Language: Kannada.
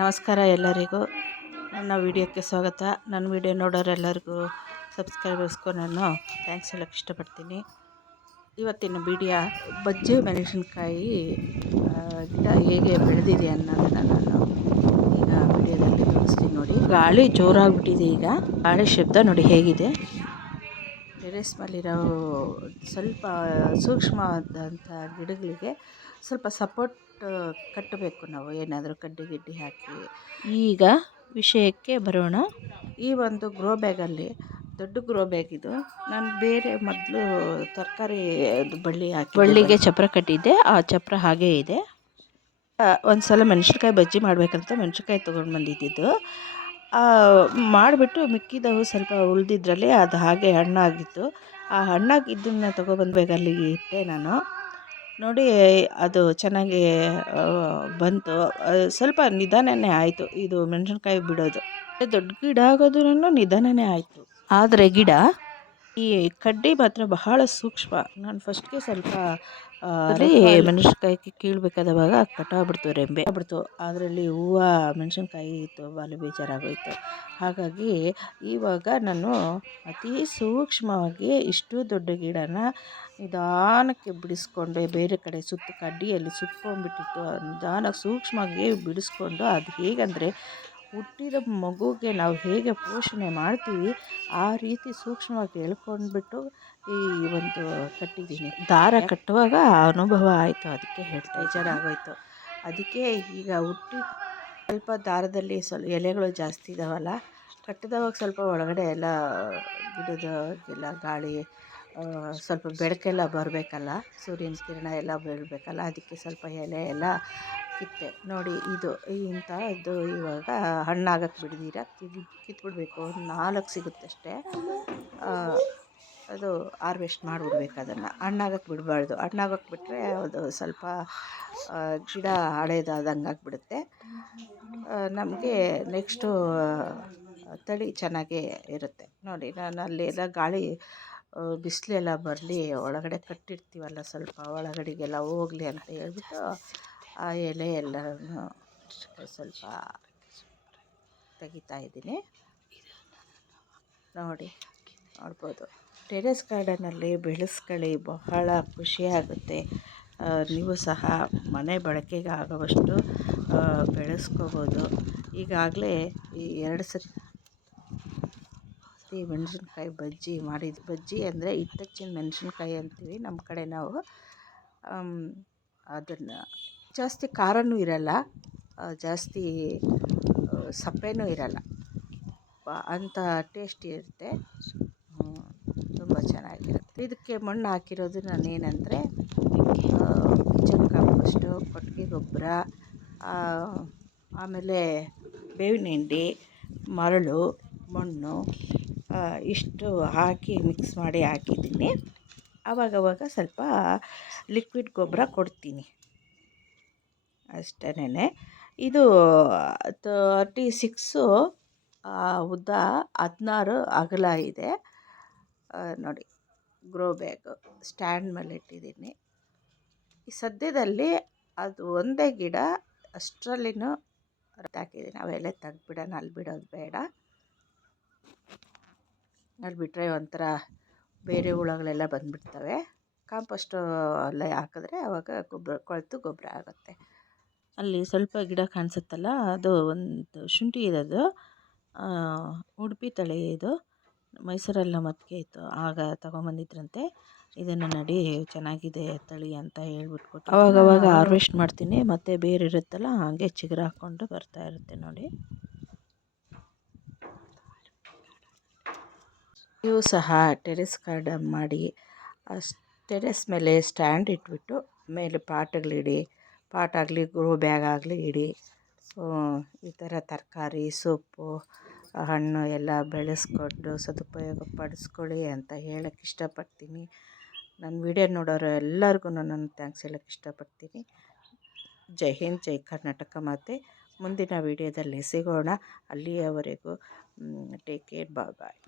ನಮಸ್ಕಾರ ಎಲ್ಲರಿಗೂ. ನನ್ನ ವಿಡಿಯೋಕ್ಕೆ ಸ್ವಾಗತ. ನನ್ನ ವಿಡಿಯೋ ನೋಡೋರೆಲ್ಲರಿಗೂ ಸಬ್ಸ್ಕ್ರೈಬರ್ಸ್ಗೂ ನಾನು ಥ್ಯಾಂಕ್ಸ್ ಹೇಳೋಕ್ಕೆ ಇಷ್ಟಪಡ್ತೀನಿ. ಇವತ್ತಿನ ವಿಡಿಯೋ ಬಜ್ಜಿ ಮೆಣಸಿನ್ಕಾಯಿ ಗಿಡ ಹೇಗೆ ಬೆಳೆದಿದೆ ಅನ್ನೋದನ್ನು ನಾನು ಈಗ ವಿಡಿಯೋದಲ್ಲಿ ತೋರಿಸ್ತೀನಿ ನೋಡಿ. ಗಾಳಿ ಜೋರಾಗಿಬಿಟ್ಟಿದೆ ಈಗ. ಗಾಳಿ ಶಬ್ದ ನೋಡಿ ಹೇಗಿದೆ. ಟೆರೆಸ್ ಮೇಲಿರೋ ಸ್ವಲ್ಪ ಸೂಕ್ಷ್ಮವಾದಂಥ ಗಿಡಗಳಿಗೆ ಸ್ವಲ್ಪ ಸಪೋರ್ಟ್ ಕಟ್ಟಬೇಕು ನಾವು. ಏನಾದರೂ ಕಡ್ಡಿ ಗಿಡ್ಡಿ ಹಾಕಿ. ಈಗ ವಿಷಯಕ್ಕೆ ಬರೋಣ. ಈ ಒಂದು ಗ್ರೋ ಬ್ಯಾಗಲ್ಲಿ ದೊಡ್ಡ ಗ್ರೋ ಬ್ಯಾಗ್ ಇದು. ನಾನು ಬೇರೆ ಮೊದಲು ತರಕಾರಿ ಬಳ್ಳಿ ಹಾಕಿ ಬಳ್ಳಿಗೆ ಚಪ್ರ ಕಟ್ಟಿದ್ದೆ. ಆ ಚಪ್ರ ಹಾಗೇ ಇದೆ. ಒಂದು ಸಲ ಮೆಣಸಿನ್ಕಾಯಿ ಬಜ್ಜಿ ಮಾಡಬೇಕಂತ ಮೆಣಸಿನ್ಕಾಯಿ ತೊಗೊಂಡು ಬಂದಿದ್ದಿದ್ದು. ಮಾಡಿಬಿಟ್ಟು ಮಿಕ್ಕಿದವು ಸ್ವಲ್ಪ ಉಳಿದಿದ್ರಲ್ಲಿ, ಅದು ಹಾಗೆ ಹಣ್ಣಾಗಿತ್ತು. ಆ ಹಣ್ಣಾಗಿದ್ದನ್ನು ತೊಗೊಬಂದ್ಬೇಕು ಅಲ್ಲಿಗೆ ಇಟ್ಟೆ ನಾನು. ನೋಡಿ, ಅದು ಚೆನ್ನಾಗಿ ಬಂತು. ಸ್ವಲ್ಪ ನಿಧಾನನೇ ಆಯಿತು. ಇದು ಮೆಣಸಿನ್ಕಾಯಿ ಬಿಡೋದು. ದೊಡ್ಡ ಗಿಡ ಆಗೋದ್ರೂ ನಿಧಾನನೇ ಆಯಿತು. ಆದರೆ ಗಿಡ ಈ ಕಡ್ಡಿ ಮಾತ್ರ ಬಹಳ ಸೂಕ್ಷ್ಮ. ನಾನು ಫಸ್ಟ್ಗೆ ಸ್ವಲ್ಪ ಅಲ್ಲಿ ಮೆಣಸಿನ್ಕಾಯಿ ಕೀಳ್ಬೇಕಾದವಾಗ ಕಟ್ಟಾಗ್ಬಿಡ್ತು ರೆಂಬೆ ಆಗ್ಬಿಡ್ತು. ಅದರಲ್ಲಿ ಹೂವು ಮೆಣಸಿನ್ಕಾಯಿ ಇತ್ತು ಬಾಲಿ ಬೇಜಾರಾಗೋಯಿತು. ಹಾಗಾಗಿ ಇವಾಗ ನಾನು ಅತಿ ಸೂಕ್ಷ್ಮವಾಗಿ ಇಷ್ಟು ದೊಡ್ಡ ಗಿಡನ ನಿಧಾನಕ್ಕೆ ಬಿಡಿಸ್ಕೊಂಡೆ ಬೇರೆ ಕಡೆ ಸುತ್ತ ಕಡ್ಡಿಯಲ್ಲಿ ಸುತ್ಕೊಂಡ್ಬಿಟ್ಟಿತ್ತು. ನಿಧಾನಕ್ಕೆ ಸೂಕ್ಷ್ಮವಾಗಿ ಬಿಡಿಸ್ಕೊಂಡು ಅದು ಹೇಗಂದರೆ ಹುಟ್ಟಿದ ಮಗುಗೆ ನಾವು ಹೇಗೆ ಪೋಷಣೆ ಮಾಡ್ತೀವಿ ಆ ರೀತಿ ಸೂಕ್ಷ್ಮವಾಗಿ ಹೇಳ್ಕೊಂಡ್ಬಿಟ್ಟು ಈ ಒಂದು ಕಟ್ಟಿದ್ದೀನಿ. ದಾರ ಕಟ್ಟುವಾಗ ಅನುಭವ ಆಯಿತು ಅದಕ್ಕೆ ಹೇಳ್ತಾ ಬೇಜಾರಾಗೋಯ್ತು ಅದಕ್ಕೆ ಈಗ ಹುಟ್ಟಿ ಸ್ವಲ್ಪ ದಾರದಲ್ಲಿ ಸ್ವಲ್ಪ ಎಲೆಗಳು ಜಾಸ್ತಿ ಇದ್ದಾವಲ್ಲ ಕಟ್ಟಿದವಾಗ ಸ್ವಲ್ಪ ಒಳಗಡೆ ಎಲ್ಲ ಗಿಡದ ಎಲ್ಲ ಗಾಳಿ ಸ್ವಲ್ಪ ಬೆಳಕೆಲ್ಲ ಬರಬೇಕಲ್ಲ, ಸೂರ್ಯನ ಕಿರಣ ಎಲ್ಲ ಬೀಳಬೇಕಲ್ಲ, ಅದಕ್ಕೆ ಸ್ವಲ್ಪ ಎಲೆ ಎಲ್ಲ ಕಿತ್ತೆ. ನೋಡಿ, ಇದು ಇಂಥದ್ದು ಇವಾಗ ಹಣ್ಣಾಗಕ್ಕೆ ಬಿಡ್ದಿರ? ಕಿತ್ ಕಿತ್ಬಿಡ್ಬೇಕು. ಒಂದು ನಾಲ್ಕು ಸಿಗುತ್ತೆ ಅಷ್ಟೇ. ಅದು ಹಾರ್ವೆಸ್ಟ್ ಮಾಡಿಬಿಡ್ಬೇಕು ಅದನ್ನು. ಹಣ್ಣಾಗಕ್ಕೆ ಬಿಡಬಾರ್ದು. ಹಣ್ಣಾಗಕ್ಕೆ ಬಿಟ್ಟರೆ ಅದು ಸ್ವಲ್ಪ ಗಿಡ ಹಳೇದಾದಂಗೆ ಆಗಿಬಿಡುತ್ತೆ. ನಮಗೆ ನೆಕ್ಸ್ಟು ತಳಿ ಚೆನ್ನಾಗೇ ಇರುತ್ತೆ. ನೋಡಿ ನಾನು ಅಲ್ಲಿ ಎಲ್ಲ ಗಾಳಿ ಬಿಸಿಲೆಲ್ಲ ಬರಲಿ, ಒಳಗಡೆ ಕಟ್ಟಿರ್ತೀವಲ್ಲ ಸ್ವಲ್ಪ, ಒಳಗಡೆಗೆಲ್ಲ ಹೋಗಲಿ ಅಂತ ಹೇಳ್ಬಿಟ್ಟು ಆ ಎಲೆ ಎಲ್ಲನೂ ಸ್ವಲ್ಪ ತೆಗಿತಾ ಇದ್ದೀನಿ. ನೋಡಿ, ನೋಡ್ಬೋದು. ಟೆರೆಸ್ ಗಾರ್ಡನಲ್ಲಿ ಬೆಳೆಸ್ಕೊಳ್ಳಿ, ಬಹಳ ಖುಷಿಯಾಗುತ್ತೆ. ನೀವು ಸಹ ಮನೆ ಬಳಕೆಗೆ ಆಗುವಷ್ಟು ಬೆಳೆಸ್ಕೋಬೋದು. ಈಗಾಗಲೇ ಈ ಎರಡು ಸತಿ ಈ ಮೆಣಸಿನ್ಕಾಯಿ ಬಜ್ಜಿ ಮಾಡಿದ್ದು ಬಜ್ಜಿ ಅಂದರೆ ಇಟ್ಟಚ್ಚಿನ ಮೆಣಸಿನ್ಕಾಯಿ ಅಂತೀವಿ ನಮ್ಮ ಕಡೆ ನಾವು. ಅದನ್ನು ಜಾಸ್ತಿ ಖಾರವೂ ಇರಲ್ಲ ಜಾಸ್ತಿ ಸಪ್ಪೆನೂ ಇರಲ್ಲ. ಅಂಥ ಟೇಸ್ಟಿ ಇರುತ್ತೆ. ತುಂಬ ಚೆನ್ನಾಗಿರುತ್ತೆ. ಇದಕ್ಕೆ ಮಣ್ಣು ಹಾಕಿರೋದು ನಾನು ಏನಂದರೆ ಕಿಚನ್ ಕಾಂಪೋಸ್ಟು ಕೊಟ್ಟಿಗೆ ಗೊಬ್ಬರ ಆಮೇಲೆ ಬೇವಿನ ಹಿಂಡಿ, ಮರಳು, ಮಣ್ಣು. ಇಷ್ಟು ಹಾಕಿ ಮಿಕ್ಸ್ ಮಾಡಿ ಹಾಕಿದ್ದೀನಿ. ಆವಾಗವಾಗ ಸ್ವಲ್ಪ ಲಿಕ್ವಿಡ್ ಗೊಬ್ಬರ ಕೊಡ್ತೀನಿ. ಅಷ್ಟೇನೆ. ಇದು ತರ್ಟಿ ಸಿಕ್ಸು ಉದ್ದ ಹದಿನಾರು ಅಗಲ ಇದೆ. ನೋಡಿ ಗ್ರೋ ಬ್ಯಾಗು ಸ್ಟ್ಯಾಂಡ್ ಮೇಲೆ ಇಟ್ಟಿದ್ದೀನಿ. ಈ ಸದ್ಯದಲ್ಲಿ ಅದು ಒಂದೇ ಗಿಡ ಅಷ್ಟರಲ್ಲಿನೂ ಹಾಕಿದ್ದೀನಿ. ಅವೆಲ್ಲ ತೆಗ್ದ್ಬಿಡೋಣ, ಅಲ್ಲಿ ಬಿಡೋದು ಬೇಡ. ಅಲ್ಲಿ ಬಿಟ್ಟರೆ ಒಂಥರ ಬೇರೆ ಹುಳಗಳೆಲ್ಲ ಬಂದುಬಿಡ್ತವೆ. ಕಾಂಪೋಸ್ಟು ಅಲ್ಲೇ ಹಾಕಿದ್ರೆ ಆವಾಗ ಗೊಬ್ಬರ ಕೊಳೆತು ಗೊಬ್ಬರ ಆಗುತ್ತೆ. ಅಲ್ಲಿ ಸ್ವಲ್ಪ ಗಿಡ ಕಾಣಿಸುತ್ತಲ್ಲ ಅದು ಒಂದು ಶುಂಠಿ ಇರೋದು ಉಡುಪಿ ತಳಿ ಇದು. ಮೈಸೂರಲ್ಲಿ ನಮ್ಮ ಅತ್ತಿಗೆ ಇತ್ತು. ಆಗ ತಗೊಂಬಂದಿದ್ರಂತೆ. ಇದನ್ನು ನಡಿ ಚೆನ್ನಾಗಿದೆ ತಳಿ ಅಂತ ಹೇಳ್ಬಿಟ್ಟು ಕೊಟ್ಟು ಅವಾಗವಾಗ ಹಾರ್ವೆಸ್ಟ್ ಮಾಡ್ತೀನಿ. ಮತ್ತು ಬೇರೆ ಇರುತ್ತಲ್ಲ ಹಾಗೆ ಚಿಗುರು ಹಾಕ್ಕೊಂಡು ಬರ್ತಾ ಇರುತ್ತೆ ನೋಡಿ. ನೀವು ಸಹ ಟೆರೆಸ್ ಗಾರ್ಡನ್ ಮಾಡಿ ಟೆರೆಸ್ ಮೇಲೆ ಸ್ಟ್ಯಾಂಡ್ ಇಟ್ಬಿಟ್ಟು ಮೇಲೆ ಪಾಟ್ಗಳಿಡಿ ಪಾಟ್ ಆಗಲಿ, ಗ್ರೋ ಬ್ಯಾಗ್ ಆಗಲಿ ಇಡಿ. ಈ ಥರ ತರಕಾರಿ, ಸೊಪ್ಪು, ಹಣ್ಣು ಎಲ್ಲ ಬೆಳೆಸ್ಕೊಂಡು ಸದುಪಯೋಗ ಪಡಿಸ್ಕೊಳ್ಳಿ ಅಂತ ಹೇಳಕ್ಕೆ ಇಷ್ಟಪಡ್ತೀನಿ. ನನ್ನ ವಿಡಿಯೋ ನೋಡೋರು ಎಲ್ಲರಿಗೂ ನಾನು ಥ್ಯಾಂಕ್ಸ್ ಹೇಳಕ್ಕೆ ಇಷ್ಟಪಡ್ತೀನಿ. ಜೈ ಹಿಂದ್, ಜೈ ಕರ್ನಾಟಕ ಮಾತೆ. ಮುಂದಿನ ವಿಡಿಯೋದಲ್ಲಿ ಸಿಗೋಣ. ಅಲ್ಲಿಯವರೆಗೂ ಟೇಕ್ ಕೇರ್ ಬಾಯ್ ಬಾಯ್